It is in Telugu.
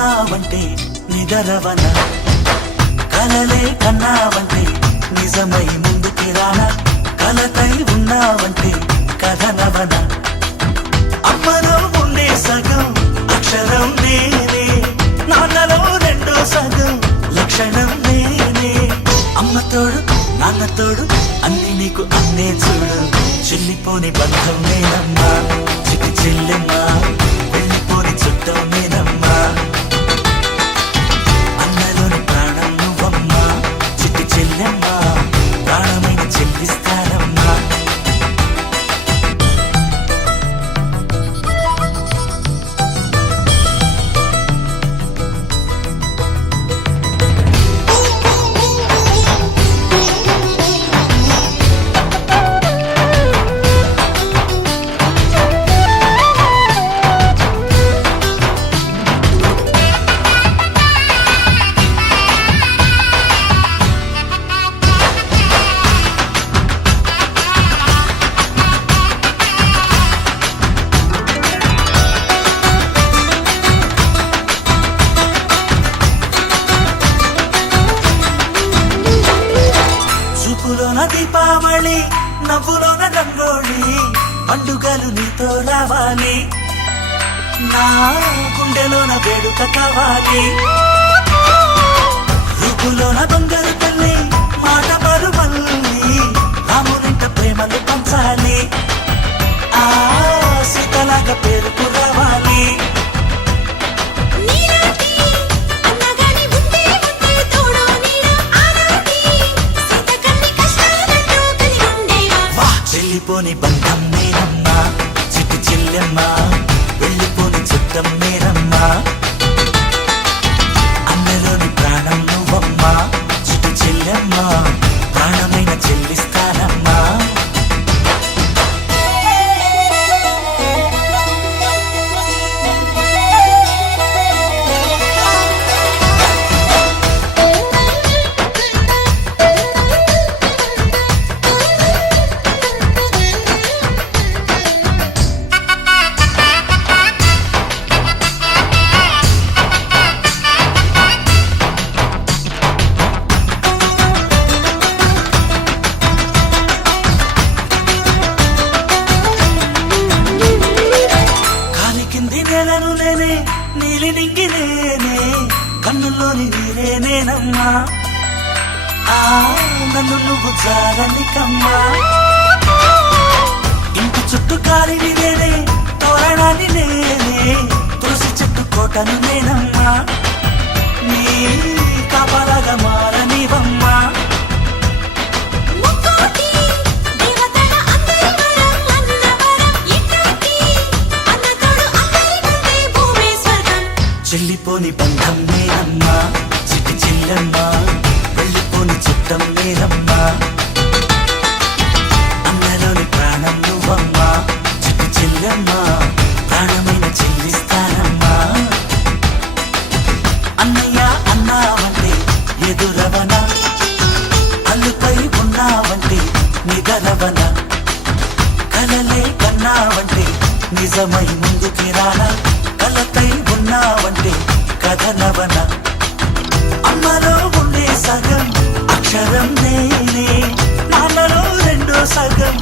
ఉన్నావంటే నిదరవన, కలలే కన్నావంటే నిజమై ముందుకి రానా, కలతై ఉన్నావంటే కథనవన. అమ్మలో ఉండే సగం అక్షరం నేనే, నాన్నలో రెండో సగం లక్షణం నేనే. అమ్మ తోడు నాన్న తోడు అన్ని నీకు అన్నే చూడు, చెల్లిపోని బంధం నేనమ్మా, చిట్టి చెల్లెమ్మా, వెళ్ళిపోని చుట్టం నేనమ్మా. అన్నలోని ప్రాణం నువ్వమ్మా, చిట్టి చెల్లెమ్మా, ప్రాణమైన చెల్లిస్తానమ్మా. చూపులోన దీపావళి, నవ్వులోన రంగోళి, పండుగలు నీతో రావాలి, నా గుండెలోన వేడుక కావాలి. రూపులోన బంగారు తల్లి, మాట పరుమల్లి, రామునింట ప్రేమలు పంచాలి, ఆ సీతలాగా పేరుకు రావాలి. వెళ్ళిపోని బంధం నేనమ్మా, చిట్టి చెల్లెమ్మా, వెళ్ళిపోని చుట్టం నేనమ్మా. అన్నలోని ప్రాణం నువ్వమ్మా, చిట్టి చెల్లెమ్మా, ప్రాణమైన చెల్లిస్తానమ్మా. నేలను నేనే, నీలి నింగి నేనే, కన్నుల్లోని నీరే నేనమ్మా, ఆ నన్ను నువ్వు జారనికమ్మా. ఇంటి చుట్టూ కాలిని నేనే, తోరణాన్ని నేనే, తులసి చెట్టు కోటను నేనమ్మా, నీ కాపలాగా మారనివమ్మా. చెల్లిపోని బంధం నేనమ్మా, చిట్టి చెల్లెమ్మా, వెళ్ళిపోని చుట్టం నేనమ్మా. అన్నలోని ప్రాణం నువ్వమ్మా, చిట్టి చెల్లెమ్మా, ప్రాణమైన చెల్లిస్తానమ్మా. అన్నయ్య అన్నావంటే ఎదురవన, అల్లుపై ఉన్నావంటే నిదరవన, కలలే కన్నావంటే నిజమై ముందుకి రానా, కలతై ఉన్నావంటే కథనవన. అమ్మలో ఉండే సగం అక్షరం నేనే, నాన్నలో రెండో సగం